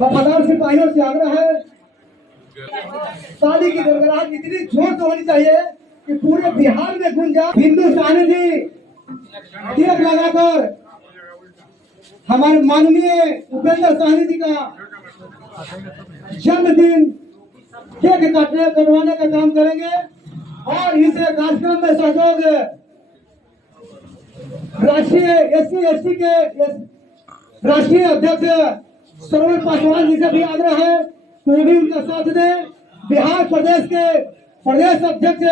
वफादार सिपाहियों से आग्रह है, ताली की गड़गड़ाहट इतनी जोर से होनी चाहिए कि पूरे बिहार में गूंज जाए। हिंदुस्तानी जी तिलक लगाकर हमारे माननीय उपेंद्र साहनी जी का जन्मदिन केक काटने करवाने का काम करेंगे और इस कार्यक्रम में सहयोग राष्ट्रीय SC/ST के राष्ट्रीय अध्यक्ष श्रवण पासवान जी से भी आग्रह है तो भी उनका साथ दें। बिहार प्रदेश के प्रदेश अध्यक्ष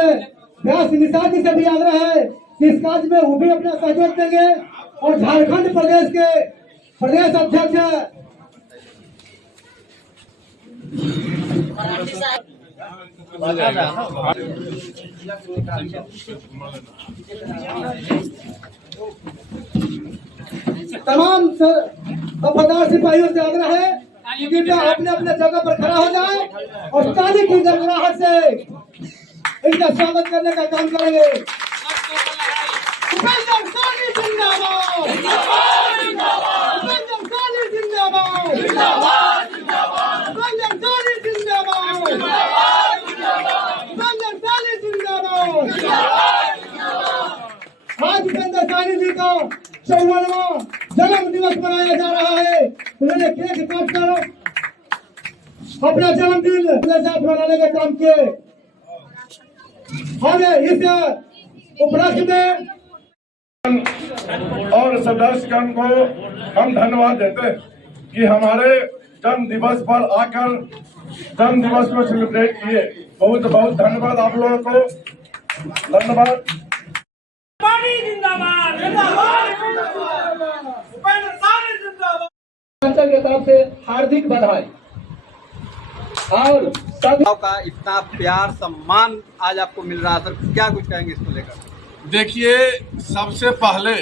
व्यास निषाद जी से भी आग्रह है कि इस कार्य में वो भी अपना सहयोग देंगे और झारखंड प्रदेश के प्रदेश अध्यक्ष तमाम वफादार सिपाहियों से आग्रह है कि कृपया अपने अपने जगह पर खड़ा हो जाए और ताली की गड़गड़ाहट से इनका स्वागत करने का काम करेंगे। उपेंद्र साहनी जिंदाबाद, उपेंद्र साहनी जिंदाबाद, उपेंद्र साहनी जिंदाबाद, उपेंद्र साहनी जिंदाबाद। आज उपेंद्र साहनी जी का 54वां जन्म दिवस मनाया जा रहा है। उन्होंने केक काटकर अपना जन्मदिन मनाने का काम किए। हमें इस उपलक्ष्य में और सदस्यगण को हम धन्यवाद देते हैं कि हमारे जन्म दिवस पर आकर जन्म दिवस को सेलिब्रेट किए। बहुत बहुत धन्यवाद आप लोगों को। धन्यवाद। की तरफ से हार्दिक बधाई और सभी का इतना प्यार सम्मान आज आपको मिल रहा है सर, क्या कुछ कहेंगे इसको लेकर? देखिए, सबसे पहले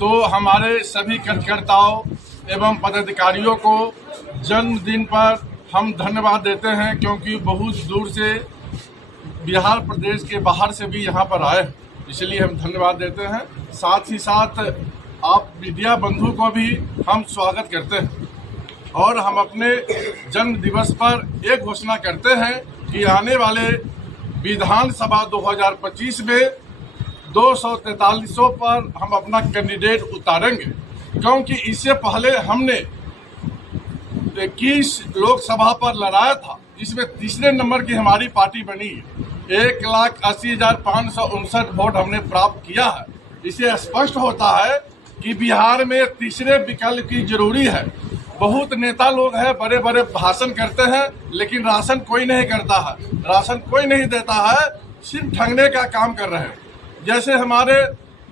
तो हमारे सभी कार्यकर्ताओं एवं पदाधिकारियों को जन्मदिन पर हम धन्यवाद देते हैं क्योंकि बहुत दूर से बिहार प्रदेश के बाहर से भी यहाँ पर आए, इसलिए हम धन्यवाद देते हैं। साथ ही साथ आप मीडिया बंधु को भी हम स्वागत करते हैं और हम अपने जन्म दिवस पर एक घोषणा करते हैं कि आने वाले विधानसभा 2025 में 243 पर हम अपना कैंडिडेट उतारेंगे क्योंकि इससे पहले हमने 21 लोकसभा पर लड़ाया था जिसमें तीसरे नंबर की हमारी पार्टी बनी है। 1,80,559 वोट हमने प्राप्त किया है। इससे स्पष्ट होता है कि बिहार में तीसरे विकल्प की जरूरी है। बहुत नेता लोग हैं, बड़े बड़े भाषण करते हैं लेकिन राशन कोई नहीं करता है, राशन कोई नहीं देता है, सिर्फ ठगने का काम कर रहे हैं। जैसे हमारे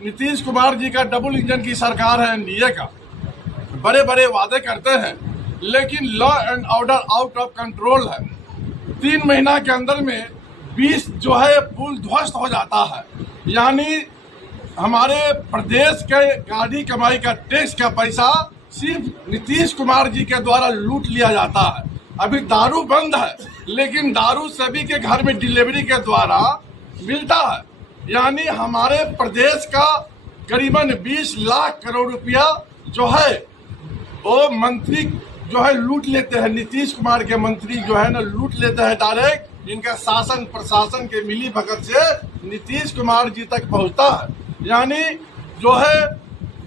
नीतीश कुमार जी का डबल इंजन की सरकार है एनडीए का, बड़े बड़े वादे करते हैं लेकिन law and order out of control है। 3 महीना के अंदर में 20 जो है पुल ध्वस्त हो जाता है। यानी हमारे प्रदेश के गाड़ी कमाई का टैक्स का पैसा सिर्फ नीतीश कुमार जी के द्वारा लूट लिया जाता है। अभी दारू बंद है लेकिन दारू सभी के घर में डिलीवरी के द्वारा मिलता है। यानी हमारे प्रदेश का करीबन 20 लाख करोड़ रुपया जो है वो मंत्री जो है लूट लेते हैं। नीतीश कुमार के मंत्री जो है ना लूट लेते हैं डायरेक्ट। इनका शासन प्रशासन के मिली भगत से नीतीश कुमार जी तक पहुंचता है। यानी जो है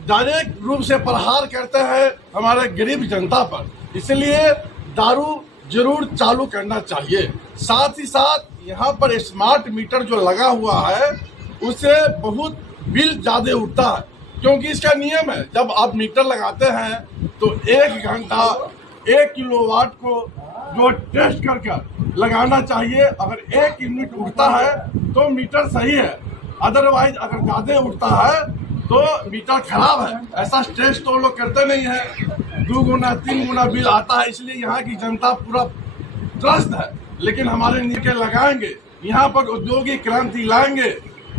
डायरेक्ट रूप से प्रहार करते हैं हमारे गरीब जनता पर। इसलिए दारू जरूर चालू करना चाहिए। साथ ही साथ यहाँ पर स्मार्ट मीटर जो लगा हुआ है उससे बहुत बिल ज्यादा उठता है क्योंकि इसका नियम है जब आप मीटर लगाते हैं तो 1 घंटा 1 किलोवाट को जो टेस्ट करके लगाना चाहिए। अगर 1 यूनिट उठता है तो मीटर सही है, अदरवाइज अगर ज्यादा उठता है तो मीटर खराब है। ऐसा टेस्ट तो लोग करते नहीं है। 2 गुना 3 गुना बिल आता है। इसलिए यहाँ की जनता पूरा त्रस्त है। लेकिन हमारे नीचे लगाएंगे, यहाँ पर औद्योगिक क्रांति लाएंगे,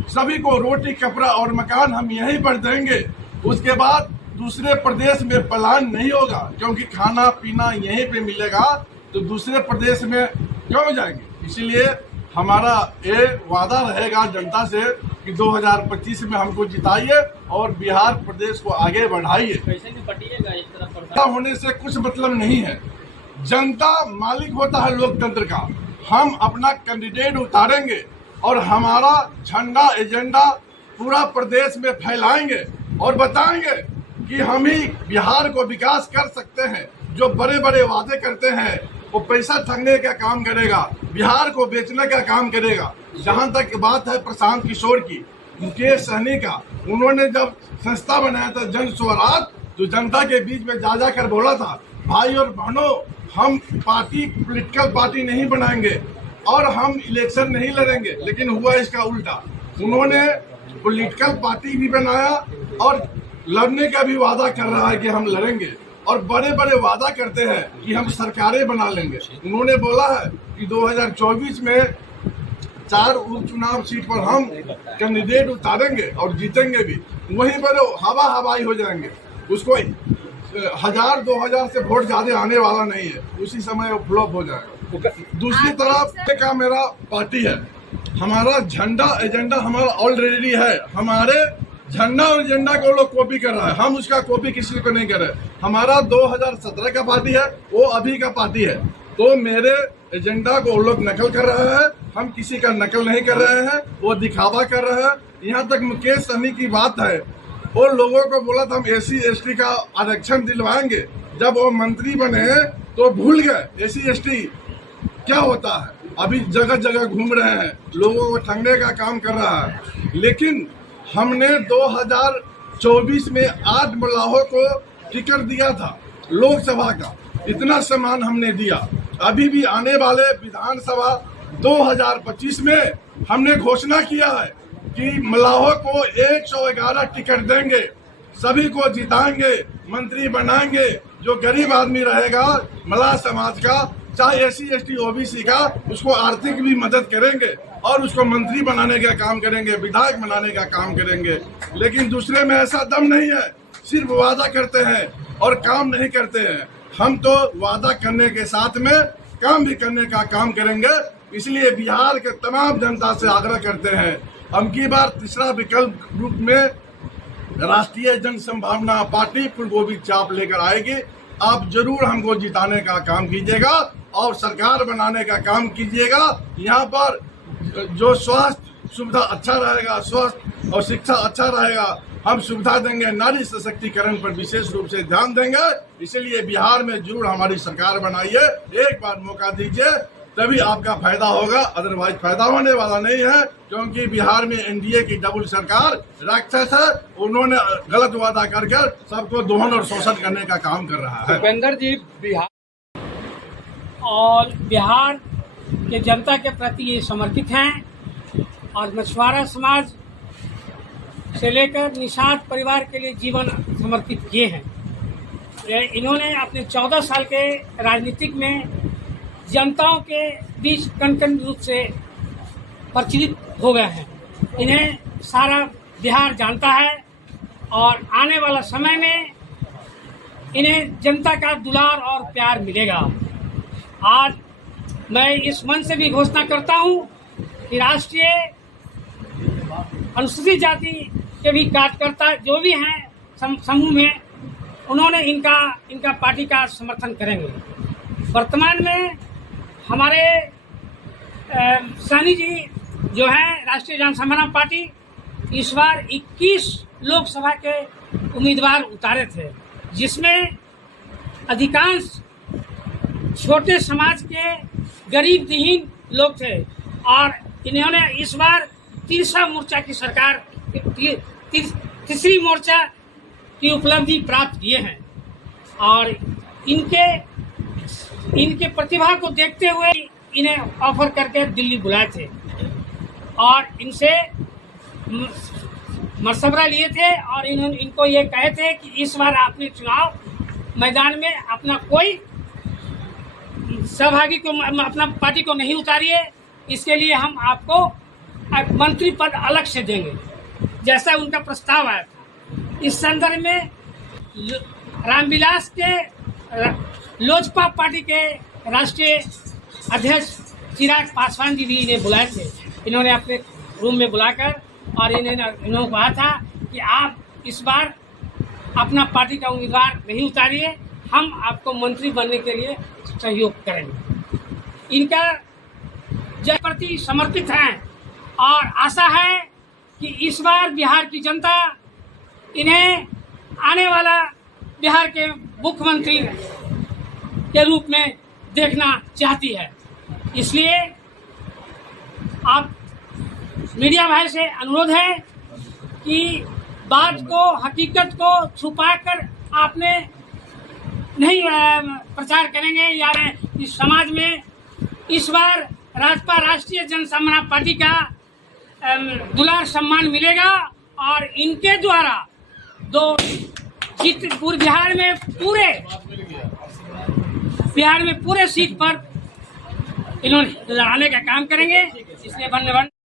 सभी को रोटी कपड़ा और मकान हम यहीं पर देंगे। उसके बाद दूसरे प्रदेश में पलायन नहीं होगा क्योंकि खाना पीना यहीं पे मिलेगा तो दूसरे प्रदेश में क्यों जाएंगे। इसलिए हमारा ये वादा रहेगा जनता से कि 2025 में हमको जिताइए और बिहार प्रदेश को आगे बढ़ाइए। कैसे भी बटिएगा एक तरफ जनता होने से कुछ मतलब नहीं है। जनता मालिक होता है लोकतंत्र का। हम अपना कैंडिडेट उतारेंगे और हमारा झंडा एजेंडा पूरा प्रदेश में फैलाएंगे और बताएंगे कि हम ही बिहार को विकास कर सकते हैं। जो बड़े बड़े वादे करते हैं वो पैसा ठगने का काम करेगा, बिहार को बेचने का काम करेगा। जहां तक बात है प्रशांत किशोर की, मुकेश सहनी का, उन्होंने जब संस्था बनाया था जन स्वराज, तो जनता के बीच में जा जाकर बोला था, भाई और बहनों, हम पार्टी पॉलिटिकल पार्टी नहीं बनाएंगे और हम इलेक्शन नहीं लड़ेंगे। लेकिन हुआ इसका उल्टा। उन्होंने पॉलिटिकल पार्टी भी बनाया और लड़ने का भी वादा कर रहा है कि हम लड़ेंगे, और बड़े बड़े वादा करते हैं कि हम सरकारें बना लेंगे। उन्होंने बोला है कि 2024 में 4 उपचुनाव सीट पर हम कैंडिडेट उतारेंगे और जीतेंगे भी। वहीं पर हवा हवाई हो जाएंगे, उसको 1000-2000 से वोट ज्यादा आने वाला नहीं है, उसी समय वो फ्लॉप हो जाएगा। दूसरी तरफ का मेरा पार्टी है, हमारा झंडा एजेंडा हमारा ऑलरेडी है। हमारे झंडा और एजेंडा को लोग कॉपी कर रहा है, हम उसका कॉपी किसी को नहीं कर रहे। हमारा 2017 का पार्टी है, वो अभी का पार्टी है। तो मेरे एजेंडा को वो लोग नकल कर रहे हैं, हम किसी का नकल नहीं कर रहे हैं, वो दिखावा कर रहे हैं। यहाँ तक मुकेश सहनी की बात है, वो लोगों को बोला था हम SC/ST का आरक्षण दिलवाएंगे। जब वो मंत्री बने तो भूल गए SC/ST क्या होता है। अभी जगह जगह घूम रहे हैं, लोगों को ठगने का काम कर रहा है। लेकिन हमने 2024 में 8 मलाहों को टिकट दिया था लोकसभा का, इतना सम्मान हमने दिया। अभी भी आने वाले विधानसभा 2025 में हमने घोषणा किया है कि मलाहों को 111 टिकट देंगे, सभी को जिताएंगे, मंत्री बनाएंगे। जो गरीब आदमी रहेगा मलाह समाज का, चाहे SC/ST OBC का, उसको आर्थिक भी मदद करेंगे और उसको मंत्री बनाने का काम करेंगे, विधायक बनाने का काम करेंगे। लेकिन दूसरे में ऐसा दम नहीं है, सिर्फ वादा करते हैं और काम नहीं करते हैं। हम तो वादा करने के साथ में काम भी करने का काम करेंगे। इसलिए बिहार के तमाम जनता से आग्रह करते हैं, हम की बार तीसरा विकल्प रूप में राष्ट्रीय जन संभावना पार्टी फूलगोभी चाप लेकर आएगी। आप जरूर हमको जिताने का काम कीजिएगा और सरकार बनाने का काम कीजिएगा। यहाँ पर जो स्वास्थ्य सुविधा अच्छा रहेगा, स्वास्थ्य और शिक्षा अच्छा रहेगा, हम सुविधा देंगे। नारी सशक्तिकरण पर विशेष रूप से ध्यान देंगे। इसलिए बिहार में जरूर हमारी सरकार बनाइए, एक बार मौका दीजिए, तभी आपका फायदा होगा, अदरवाइज फायदा होने वाला नहीं है। क्योंकि बिहार में NDA की डबल सरकार राक्षस है, उन्होंने गलत वादा कर सबको दोहन और शोषण करने का काम कर रहा है। भूपेंद्र जी, बिहार और बिहार के जनता के प्रति ये समर्पित हैं और मछुआरा समाज से लेकर निषाद परिवार के लिए जीवन समर्पित किए हैं। इन्होंने अपने 14 साल के राजनीतिक में जनताओं के बीच कण-कण रूप से परिचित हो गए हैं। इन्हें सारा बिहार जानता है और आने वाला समय में इन्हें जनता का दुलार और प्यार मिलेगा। आज मैं इस मंच से भी घोषणा करता हूं कि राष्ट्रीय अनुसूचित जाति के भी कार्यकर्ता जो भी हैं समूह में, उन्होंने इनका पार्टी का समर्थन करेंगे। वर्तमान में हमारे सहनी जी जो हैं राष्ट्रीय जन संभावना पार्टी, इस बार 21 लोकसभा के उम्मीदवार उतारे थे, जिसमें अधिकांश छोटे समाज के गरीब दिहीन लोग थे और इन्होंने इस बार तीसरा मोर्चा की सरकार तीसरी मोर्चा की उपलब्धि प्राप्त किए हैं और इनके प्रतिभा को देखते हुए इन्हें ऑफर करके दिल्ली बुलाए थे और इनसे मशवरा लिए थे और इनको ये कहे थे कि इस बार आपने चुनाव मैदान में अपना कोई सहभागी को, अपना पार्टी को नहीं उतारिए, इसके लिए हम आपको मंत्री पद अलग से देंगे, जैसा उनका प्रस्ताव आया था। इस संदर्भ में रामविलास के लोजपा पार्टी के राष्ट्रीय अध्यक्ष चिराग पासवान जी भी इन्हें बुलाए थे। इन्होंने अपने रूम में बुलाकर और इन्होंने कहा था कि आप इस बार अपना पार्टी का उम्मीदवार नहीं उतारिए, हम आपको मंत्री बनने के लिए सहयोग करेंगे। इनका जन प्रति समर्पित हैं और आशा है कि इस बार बिहार की जनता इन्हें आने वाला बिहार के मुख्यमंत्री के रूप में देखना चाहती है। इसलिए आप मीडिया भाई से अनुरोध है कि बात को, हकीकत को छुपाकर आपने नहीं प्रचार करेंगे, या इस समाज में इस बार राजपा राष्ट्रीय जनसामान्य पार्टी का दुलार सम्मान मिलेगा और इनके द्वारा पूरे बिहार में पूरे सीट पर इन्होंने लड़ाने का काम करेंगे। इसलिए धन्यवाद।